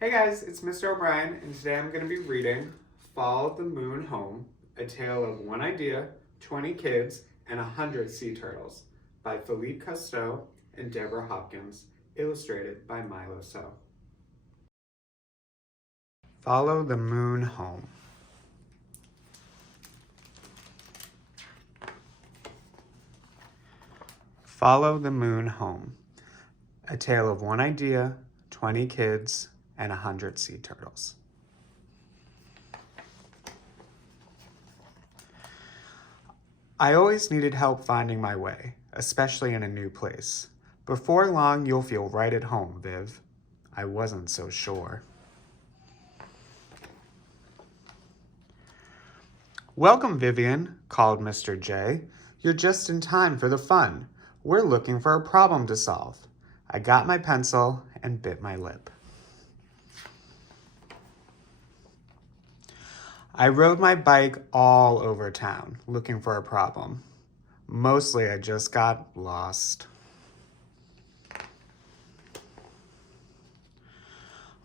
Hey guys, it's Mr. O'Brien, and today I'm going to be reading Follow the Moon Home, A Tale of One Idea, 20 Kids, and 100 Sea Turtles by Philippe Cousteau and Deborah Hopkins, illustrated by Milo So. Follow the Moon Home. Follow the Moon Home, A Tale of One Idea, 20 Kids, and 100 Sea Turtles. I always needed help finding my way, especially in a new place. Before long, you'll feel right at home, Viv. I wasn't so sure. Welcome, Vivian, called Mr. J. You're just in time for the fun. We're looking for a problem to solve. I got my pencil and bit my lip. I rode my bike all over town looking for a problem. Mostly I just got lost.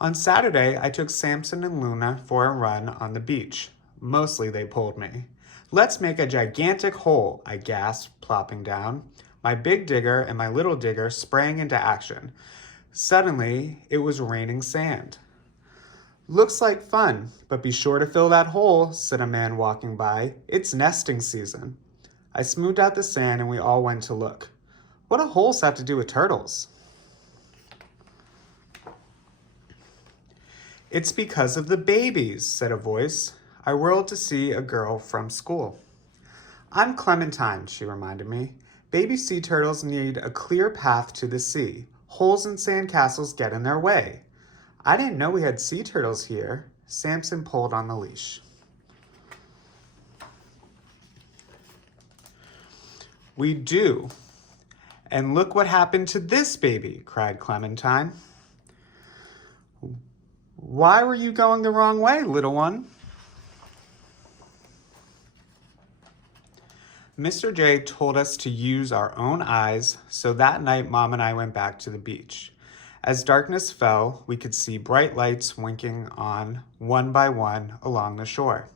On Saturday, I took Samson and Luna for a run on the beach. Mostly they pulled me. Let's make a gigantic hole, I gasped, plopping down. My big digger and my little digger sprang into action. Suddenly, it was raining sand. Looks like fun, but be sure to fill that hole, said a man walking by. It's nesting season. I smoothed out the sand and we all went to look. What do holes have to do with turtles? It's because of the babies, said a voice. I whirled to see a girl from school. I'm Clementine, she reminded me. Baby sea turtles need a clear path to the sea. Holes and sandcastles get in their way. I didn't know we had sea turtles here. Samson pulled on the leash. We do. And look what happened to this baby, cried Clementine. Why were you going the wrong way, little one? Mr. J told us to use our own eyes, so that night Mom and I went back to the beach. As darkness fell, we could see bright lights winking on one by one along the shore.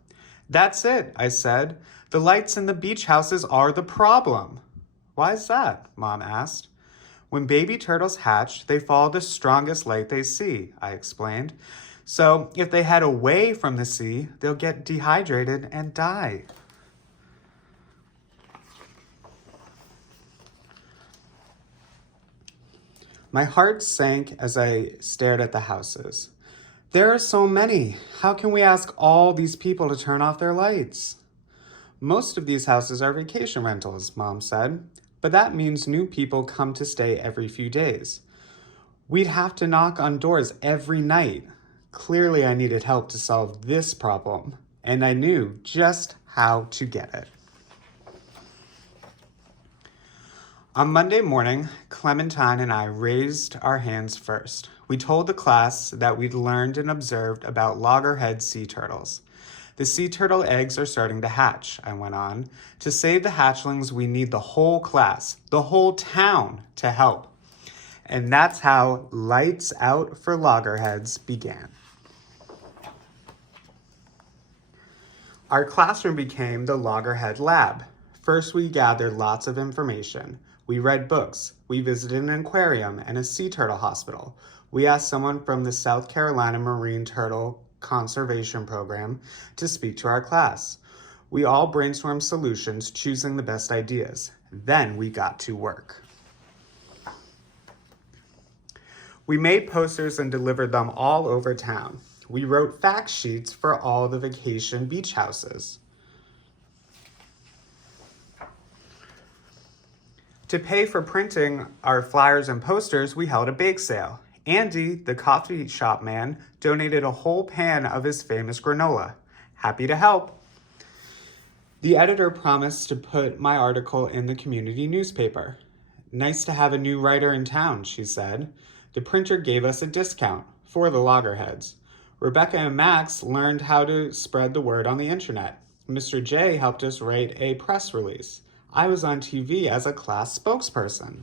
That's it, I said. The lights in the beach houses are the problem. Why is that? Mom asked. When baby turtles hatch, they follow the strongest light they see, I explained. So if they head away from the sea, they'll get dehydrated and die. My heart sank as I stared at the houses. There are so many. How can we ask all these people to turn off their lights? Most of these houses are vacation rentals, Mom said, but that means new people come to stay every few days. We'd have to knock on doors every night. Clearly, I needed help to solve this problem, and I knew just how to get it. On Monday morning, Clementine and I raised our hands first. We told the class that we'd learned and observed about loggerhead sea turtles. The sea turtle eggs are starting to hatch, I went on. To save the hatchlings, we need the whole class, the whole town, to help. And that's how Lights Out for Loggerheads began. Our classroom became the Loggerhead Lab. First, we gathered lots of information. We read books. We visited an aquarium and a sea turtle hospital. We asked someone from the South Carolina Marine Turtle Conservation Program to speak to our class. We all brainstormed solutions, choosing the best ideas. Then we got to work. We made posters and delivered them all over town. We wrote fact sheets for all the vacation beach houses. To pay for printing our flyers and posters, we held a bake sale. Andy, the coffee shop man, donated a whole pan of his famous granola. Happy to help. The editor promised to put my article in the community newspaper. Nice to have a new writer in town, she said. The printer gave us a discount for the loggerheads. Rebecca and Max learned how to spread the word on the internet. Mr. J helped us write a press release. I was on TV as a class spokesperson.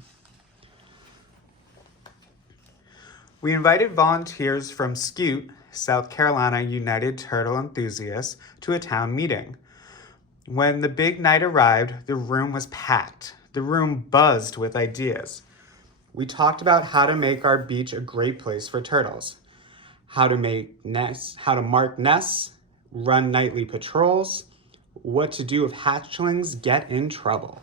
We invited volunteers from Scout, South Carolina United Turtle Enthusiasts, to a town meeting. When the big night arrived, the room was packed. The room buzzed with ideas. We talked about how to make our beach a great place for turtles, how to mark nests, run nightly patrols, what to do if hatchlings get in trouble.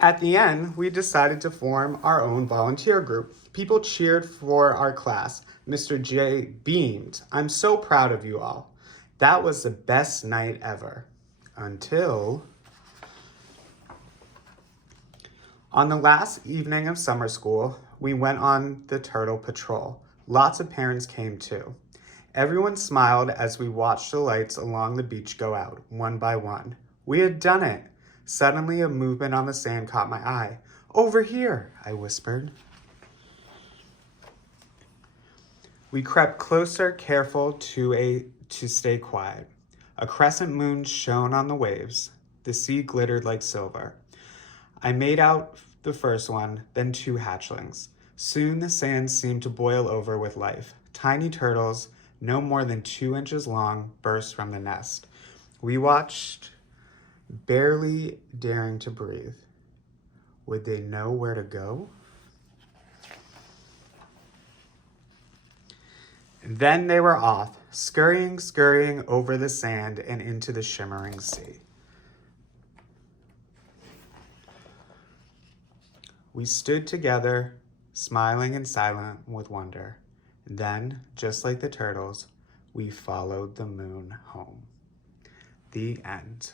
At the end, we decided to form our own volunteer group. People cheered for our class. Mr. J beamed. "I'm so proud of you all. That was the best night ever." Until... On the last evening of summer school, we went on the turtle patrol. Lots of parents came too. Everyone smiled as we watched the lights along the beach go out, one by one. We had done it. Suddenly, a movement on the sand caught my eye. "Over here," I whispered. We crept closer, careful to stay quiet. A crescent moon shone on the waves. The sea glittered like silver. I made out the first one, then 2 hatchlings. Soon the sand seemed to boil over with life. Tiny turtles, no more than 2 inches long, burst from the nest. We watched, barely daring to breathe. Would they know where to go? Then they were off, scurrying over the sand and into the shimmering sea. We stood together, smiling and silent with wonder. Then, just like the turtles, we followed the moon home. The end.